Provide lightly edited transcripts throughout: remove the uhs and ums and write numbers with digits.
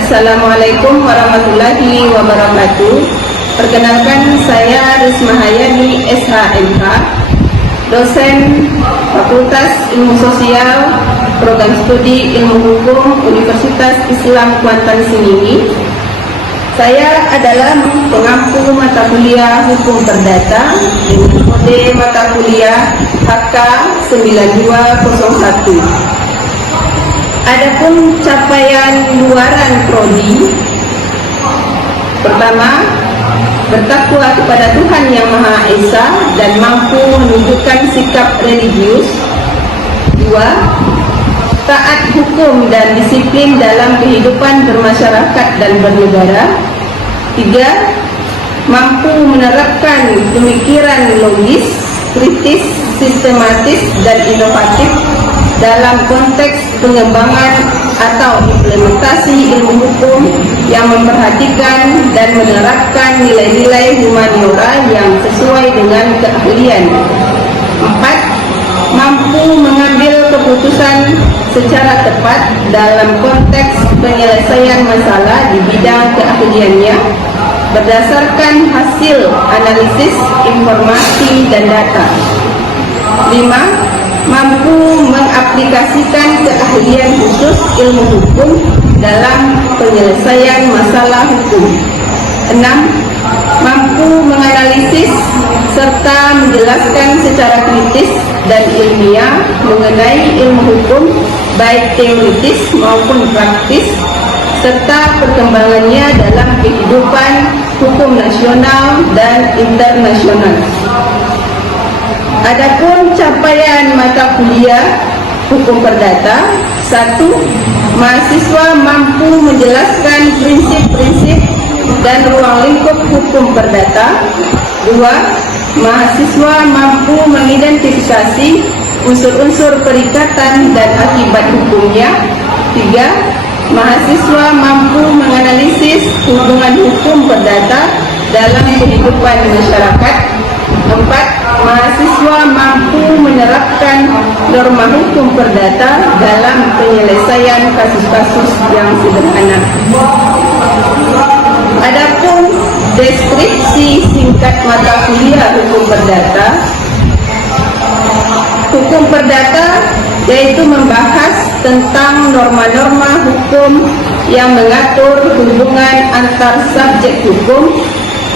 Assalamualaikum warahmatullahi wabarakatuh. Perkenalkan, saya Risma Hayani, SHMK, dosen Fakultas Ilmu Sosial, Program Studi Ilmu Hukum, Universitas Islam Kuantan Singingi. Saya adalah pengampu mata kuliah Hukum Perdata dengan kode mata kuliah HK 9201. Adapun capaian luaran prodi, pertama, bertakwa kepada Tuhan Yang Maha Esa dan mampu menunjukkan sikap religius. Dua, taat hukum dan disiplin dalam kehidupan bermasyarakat dan bernegara. Tiga, mampu menerapkan pemikiran logis, kritis, sistematis, dan inovatif dalam konteks pengembangan atau implementasi ilmu hukum yang memperhatikan dan menerapkan nilai-nilai humaniora yang sesuai dengan keahlian. Empat, mampu mengambil keputusan secara tepat dalam konteks penyelesaian masalah di bidang keahliannya berdasarkan hasil analisis informasi dan data. Lima, mampu mengaplikasikan keahlian khusus ilmu hukum dalam penyelesaian masalah hukum. 6. Mampu menganalisis serta menjelaskan secara kritis dan ilmiah mengenai ilmu hukum, baik teoritis maupun praktis, serta perkembangannya dalam kehidupan hukum nasional dan internasional. Adapun capaian mata kuliah Hukum Perdata, 1. Mahasiswa mampu menjelaskan prinsip-prinsip dan ruang lingkup hukum perdata. 2. Mahasiswa mampu mengidentifikasi unsur-unsur perikatan dan akibat hukumnya. 3. Mahasiswa mampu menganalisis hubungan hukum perdata dalam kehidupan masyarakat. 4. Mahasiswa mampu menerapkan norma hukum perdata dalam penyelesaian kasus-kasus yang sederhana. Adapun deskripsi singkat mata kuliah Hukum Perdata. Hukum Perdata yaitu membahas tentang norma-norma hukum yang mengatur hubungan antar subjek hukum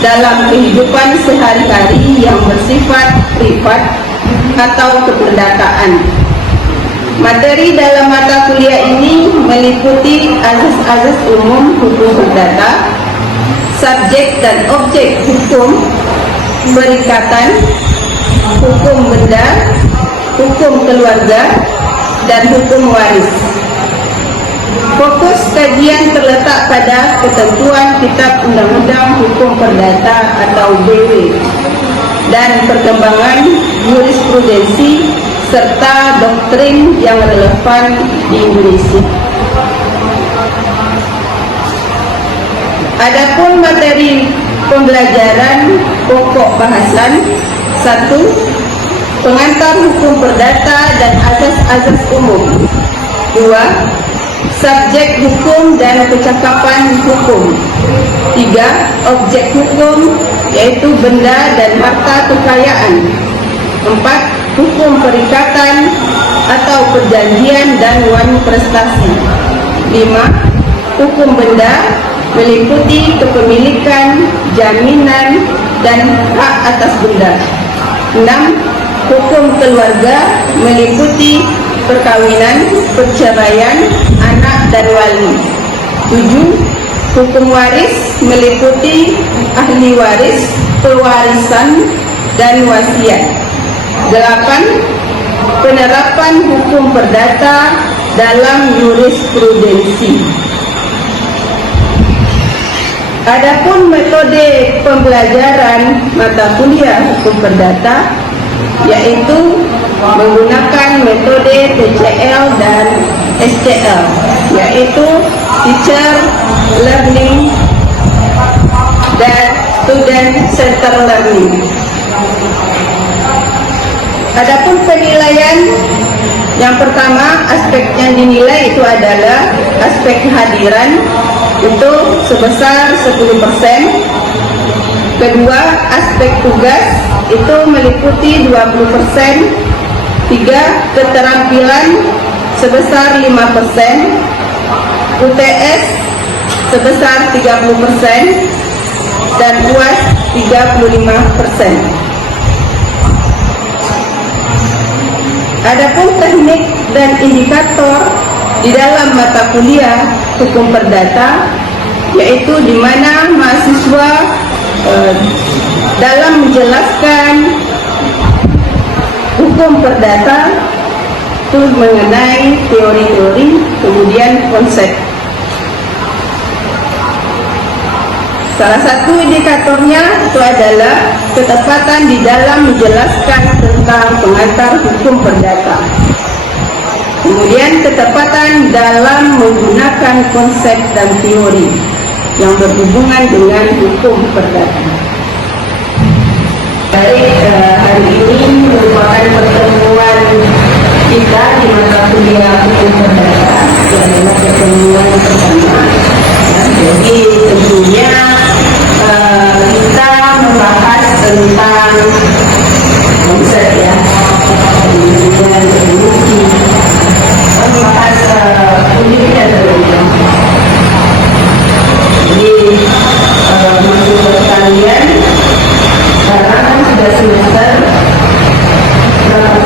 dalam kehidupan sehari-hari yang bersifat privat atau keperdataan. Materi dalam mata kuliah ini meliputi azas-azas umum hukum perdata, subjek dan objek hukum, perikatan, hukum benda, hukum keluarga, dan hukum waris. Fokus kajian terletak pada ketentuan Kitab Undang-Undang Hukum Perdata atau BW dan perkembangan jurisprudensi serta doktrin yang relevan di Indonesia. Adapun materi pembelajaran pokok bahasan: 1. Pengantar hukum perdata dan azas-azas umum. 2. Subjek hukum dan percakapan hukum. 3. Objek hukum yaitu benda dan harta kekayaan. 4. Hukum perikatan atau perjanjian dan wan prestasi. 5. Hukum benda meliputi kepemilikan, jaminan, dan hak atas benda. 6. Hukum keluarga meliputi perkawinan, perceraian, anak dan wali. 7. Hukum waris meliputi ahli waris, pewarisan, dan wasiat. 8. Penerapan hukum perdata dalam jurisprudensi. Adapun metode pembelajaran mata kuliah hukum perdata yaitu menggunakan metode TCL dan SCL, yaitu Teacher Learning dan Student Center Learning. Adapun penilaian yang Yang pertama, aspek yang dinilai itu adalah aspek kehadiran, itu sebesar 10%. Kedua, aspek tugas itu meliputi 20%. Tiga, keterampilan sebesar 5%. UTS sebesar 30%. Dan UAS 35%. Adapun teknik dan indikator di dalam mata kuliah hukum perdata, yaitu di mana mahasiswa dalam menjelaskan hukum perdata itu mengenai teori-teori, kemudian konsep. Salah satu indikatornya itu adalah ketepatan di dalam menjelaskan tentang pengantar hukum perdata. Kemudian ketepatan dalam menggunakan konsep dan teori yang berhubungan dengan hukum perdata. Baik, hari ini merupakan pertemuan kita di mata kuliah hukum perdata, yang adalah pertemuan pertama. Jadi tentunya kita membahas tentang konsep ya, kemudian definisi, membahas uniknya tentunya. Jadi maksud kalian sekarang kan sudah semester berapa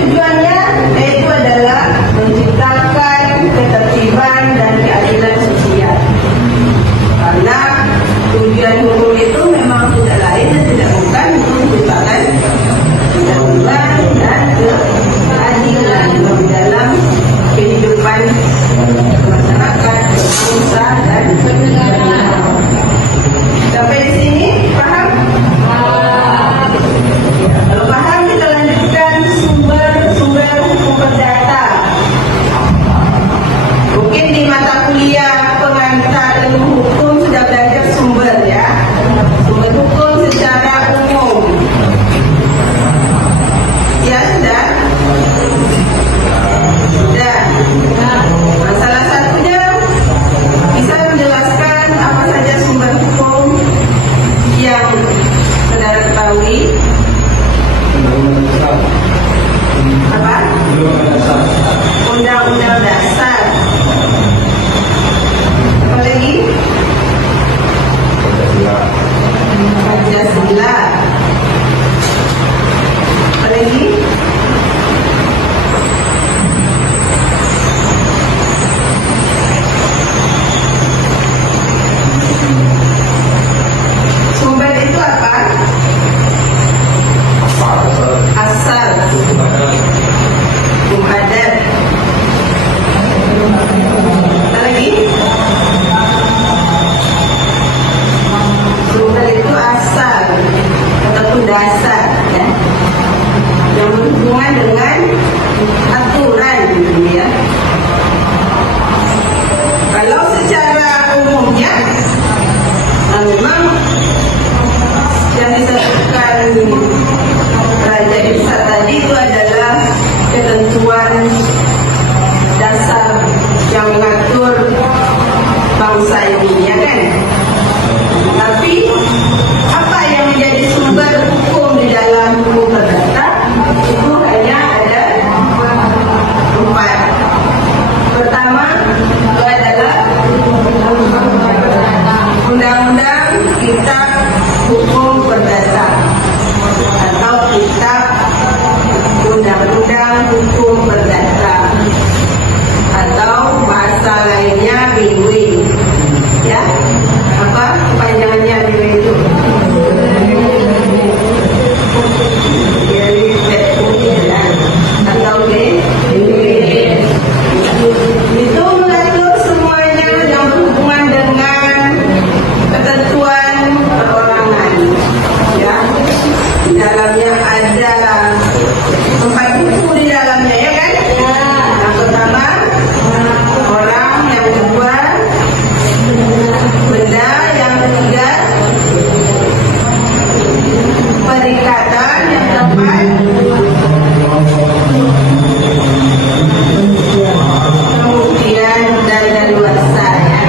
tujuannya yaitu adalah menciptakan ketertiban dan keadilan sosial. Karena tujuan hukum itu memang tidak lain dan tidak bukan untuk menciptakan ketertiban dan keadilan di dalam kehidupan masyarakat, bangsa dan negara. Sampai di sini paham? Kalau paham kita lanjutkan sumber hukum perdata. Mungkin di mata kuliah pengantar ilmu hukum sudah belajar sumber ya. Sumber hukum secara umum. Ya sudah? Sudah. Nah, salah satunya bisa menjelaskan apa saja sumber hukum yang saudara ketahui. Apa? Undang-undang dasar. Apa lagi? Pancasila. Apa lagi? Sumber itu apa? Asal. Hukum adat. Apa lagi? Sumber itu asal ataupun dasar ya, yang berhubungan dengan aturan gitu ya. Kalau secara umumnya memang yang disebutkan Raja Irsa tadi itu adalah ketentuan dasar yang mengatur bangsa ini ya kan. Tapi apa yang menjadi sumber hukum di dalam hukum perdata itu hanya ada 4. Pertama itu adalah Undang-Undang Kitab Hukum Perdata atau Kitab Undang-Undang Hukum Perdata atau bahasa lainnya BW ya. Apa kepanjangannya BW itu? Atau BW itu mengatur semuanya yang berhubungan dengan ketentuan perorangan ya. Di dalamnya ada 4 buku di dalamnya ya kan. Yang pertama orang, yang kedua benda, yang ketiga perikatan, yang keempat kemudian dan daluarsa ya.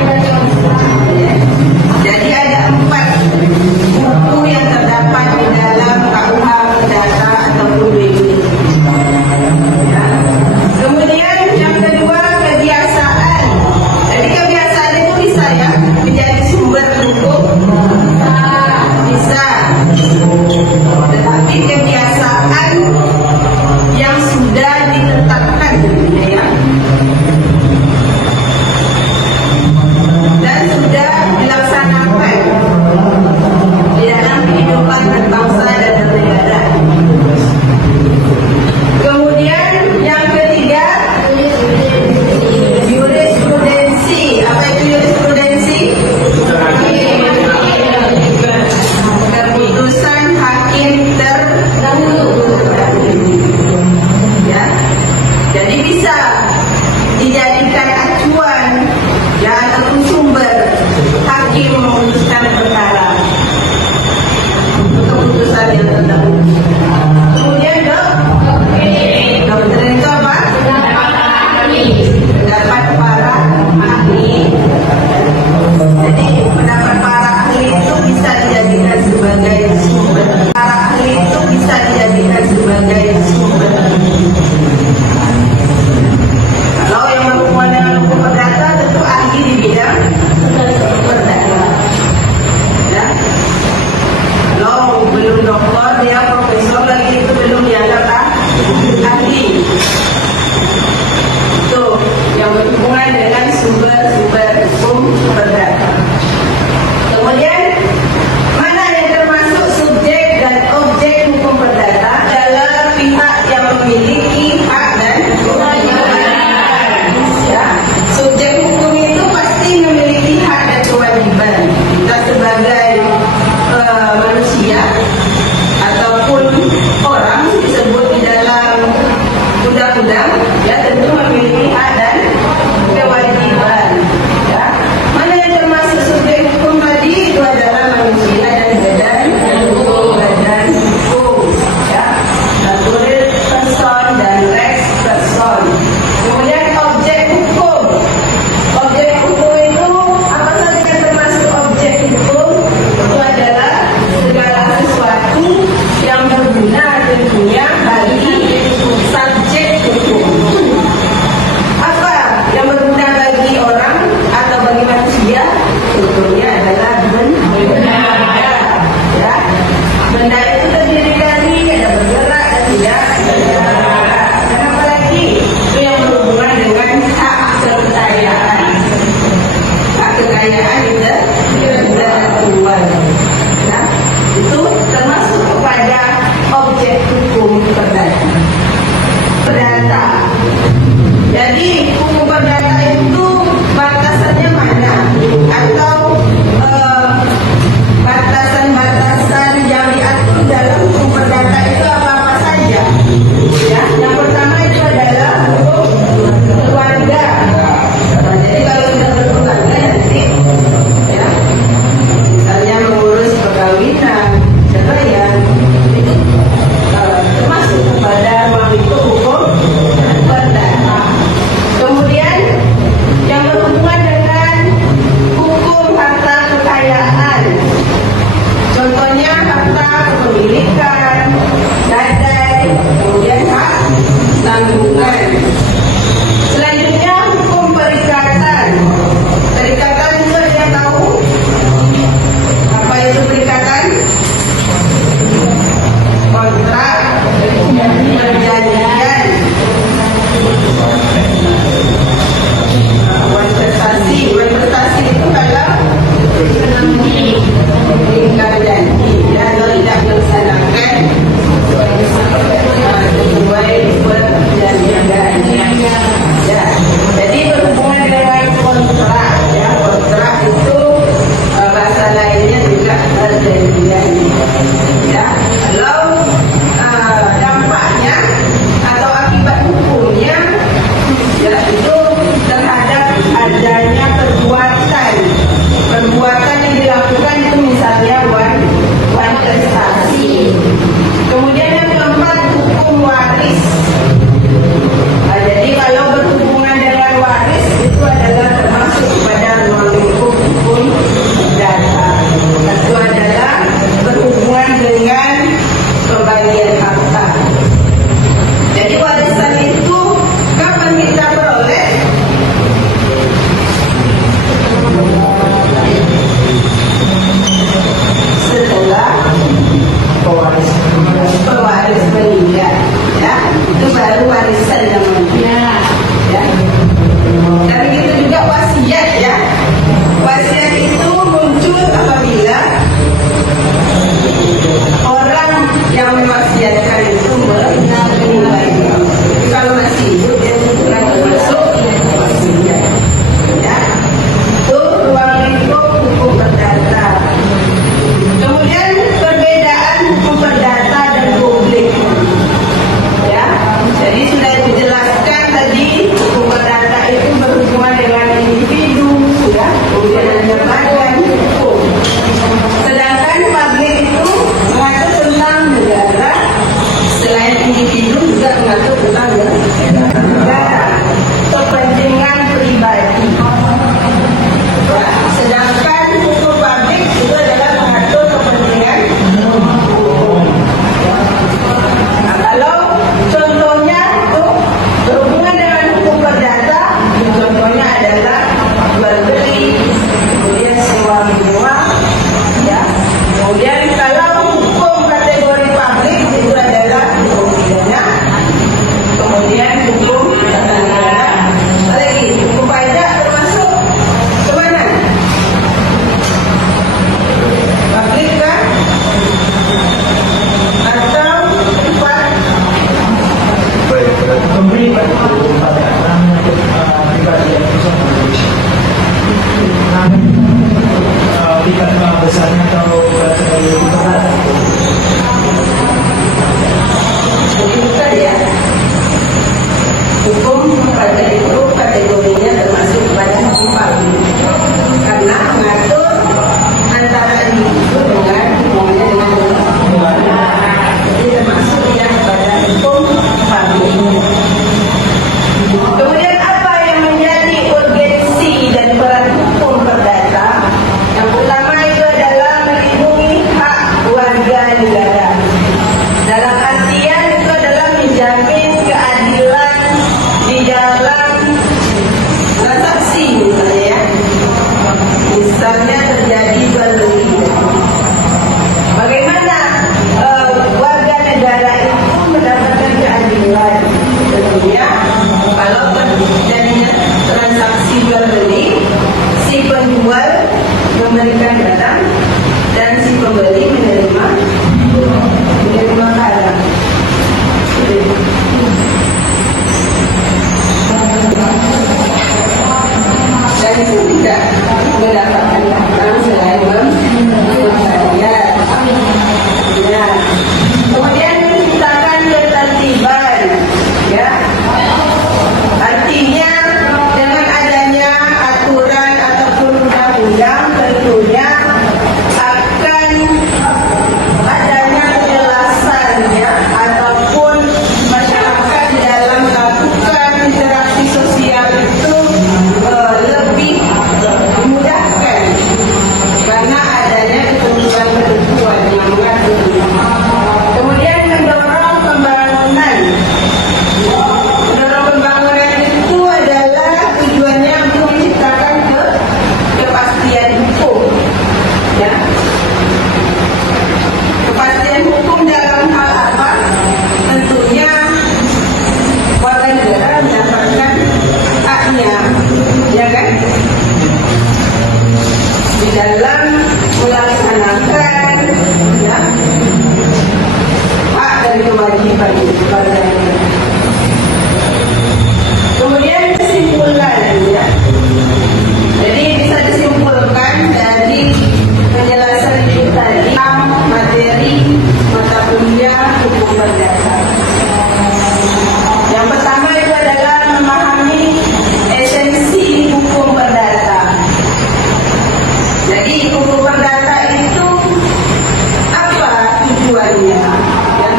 Jadi ada 4 buku yang terdapat di dalam KUH Perdata ataupun BW ya. Kemudian yang kedua kebiasaan. Jadi kebiasaan itu bisa ya menjadi sumber hukum bisa. Tetapi kebiasaan yang sudah ditetapkan ya dan sudah dilaksanakan di dalam kehidupan berbangsa dan bernegara. Kemudian yang ketiga jurisprudensi. Apa itu jurisprudensi? Keputusan hakim terdahulu ya. Jadi bisa dijadikan acuan ya ataupun sumber hakim memutuskan perkara untuk keputusan yang terdahulu. Kemudian doktrin itu apa? Pendapat para ahli. Jadi pendapat para ahli itu bisa dijadikan sebagai sumber. Para ahli itu bisa dijadikan sebagai sumber. Kalau yang berhubungan dengan hukum perdata tentu ahli di bidang perdata. undang-undang ya tentu memiliki hak dan kewajiban. Ya. Mana yang termasuk subjek hukum tadi itu adalah manusia dan badan hukum. Ya. Natural person dan lex person. Kemudian objek hukum. Objek hukum itu apa saja yang termasuk objek hukum? Itu adalah segala sesuatu yang berguna tentunya bagi subjek hukum. Apa yang berguna bagi orang atau bagi manusia? Tentunya adalah benda. Ya. Benda itu terdiri dari ada bergerak dan tidak bergerak. Dan apalagi itu yang berhubungan dengan hak kekayaan. Hak kekayaan itu intelektual. Ya. Itu termasuk kepada objek hukum perdata. Perdata. Jadi hukum perdata itu batasannya mana? Atau batasan-batasan yang diatur dalam hukum perdata itu apa-apa saja? Ya, yang pertama itu adalah hukum keluarga. Nah, jadi kalau sudah berkeluarga nanti, ya, misalnya mengurus perkawinan, ceraian, itu termasuk kepada mengikut hukum perdata. Kemudian yang berhubungan dengan hukum harta kekayaan, contohnya harta kepemilikan, gadai, kemudian hak tanggungan. Selanjutnya hukum perikatan. Perikatan itu ada tahu apa itu perikatan? Kontrak perjanjian, investasi itu kalau ingkar janji ya, kalau tidak melaksanakan sesuai perjanjian. Ya, jadi berhubungan dengan kontrak. Ya, kontrak itu bahasa lainnya juga perjanjian. Ya, kalau dampaknya atau akibat hukumnya ya itu terhadap adanya perbuatan yang dilakukan itu misalnya prestasi. Kemudian yang keempat hukum waris. Nah, jadi kalau berhubungan dengan waris itu adalah termasuk kepada mengikut hukum perdata. Itu adalah berhubungan dengan pembagian harta. Jadi warisan itu kapan kita peroleh? Setelah pewaris meninggal, ya, itu baru warisan namanya. Ya. Dan itu juga wasiat, ya. Wasiat itu muncul apabila orang yang mewasiatkan itu meninggal. Kalau masih hidup dia bukan termasuk wasiat. Ya. Itu ruang lingkup hukum perdata. Kemudian perbedaan hukum perdata dan publik. Ya, jadi sudah dijelaskan tadi hukum perdata itu berhubungan dengan individu, ya, kemudian ada badan hukum. Sedangkan publik itu mengatur tentang negara, selain individu juga mengatur tentang negara, kepentingan pribadi. Ya, sedangkan hukum publik itu adalah mengatur kepentingan umum. Nah, kalau contohnya itu berhubungan dengan hukum perdata, contohnya adalah jual beli, kemudian sewa menyewa, ya. Kemudian kalau hukum kategori publik itu adalah hukum pidana, kemudian hukum tata negara, lagi hukum pajak termasuk kemana? Publik kan? Atau privat? Pemerintah pribadi yang bisa Indonesia. Tingkat besarnya atau Jadi bukan, ya. Hukum pajak itu kategorinya termasuk pada hukum publik karena mengatur antara individu dengan hubungannya dengan negara. Jadi termasuk yang pada hukum publik. Kemudian apa yang menjadi urgensi dan peran hukum perdata? Yang pertama itu adalah melindungi hak warga negara. Dalam artian itu adalah menjamin keadilan di dalam transaksi misalnya ya. Misalnya terjadi jual beli. Bagaimana warga negara itu mendapatkan keadilan? Tentunya kalau terjadinya transaksi jual beli, si penjual memberikan barang dan si pembeli menerima barang. Dan tidak mendapatkan barang selain membayar. Ya. Kemudian menciptakan ketertiban, ya. Artinya dengan adanya aturan ataupun undang-undang tentunya akan adanya kejelasan ya ataupun masyarakat dalam melakukan interaksi sosial itu lebih dimudahkan karena adanya ketentuan-ketentuan yang mengatur. Kemudian mendorong pembangunan. Mendorong pembangunan itu adalah tujuannya untuk menciptakan kepastian hukum. Ya. Kepastian hukum dalam hal apa? Tentunya warga negara mendapatkan haknya, ya kan? Di dalam melaksanakan ya, hak dan kewajiban warga negara. Kemudian kesimpulan ya. Jadi bisa disimpulkan dari penjelasan itu tadi materi mata kuliah hukum perdata. Yang pertama itu adalah memahami esensi hukum perdata. Jadi hukum perdata itu apa tujuannya? Ya.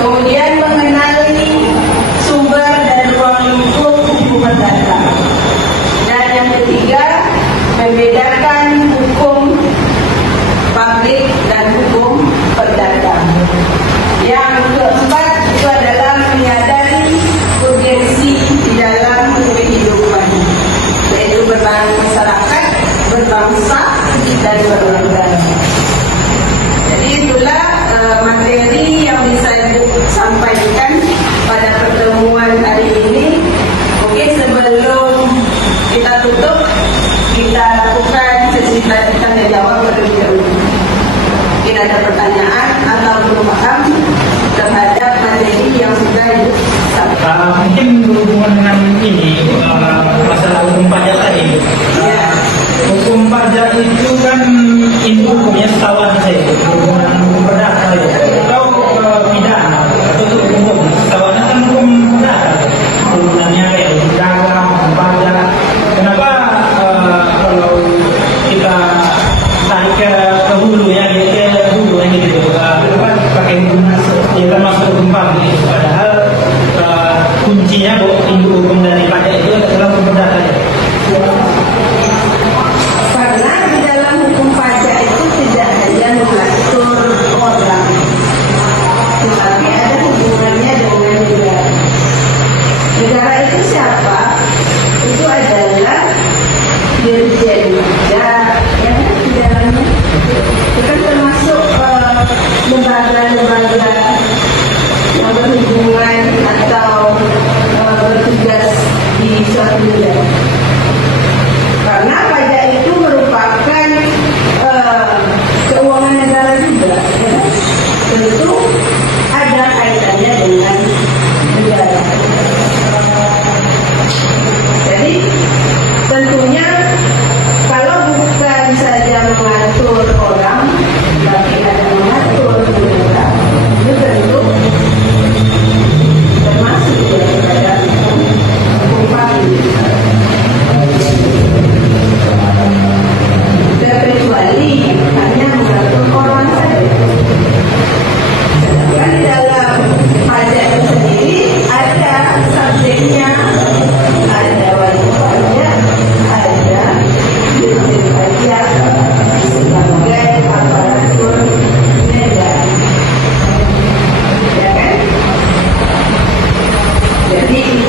Kemudian mengenali sumber dan ruang lingkup hukum perdata. Dan yang ketiga, membedakan hukum publik dan hukum perdata. Yang keempat itu adalah menyadari urgensi di dalam kehidupan, yaitu bermasyarakat, berbangsa, dan bernegara. Jadi itulah materi yang bisa disampaikan pada pertemuan hari ini. Oke, sebelum kita tutup, kita lakukan sesi tanya jawab terlebih dahulu. Mungkin ada pertanyaan atau belum paham terhadap materi yang sudah disampaikan. Mungkin berhubungan dengan ini masalah hukum pajak tadi. Ya. Hukum pajak itu kan induk hukumnya setahuan saya berhubungan hukum perdata ya. Atau pidana atau hukum setahuannya kan hukum perdata. Turunannya kayak hukum dagang, hukum pajak. Kenapa kalau kita tarik ke hulu ya, ke hulu yang gitu, kenapa pakai hukum ya kan masuk hukum publik? Padahal kuncinya induk hukum dari pajak itu adalah hukum perdata ya. Karena di dalam hukum pajak itu tidak hanya mengatur orang, tetapi ada hubungannya dengan Jadi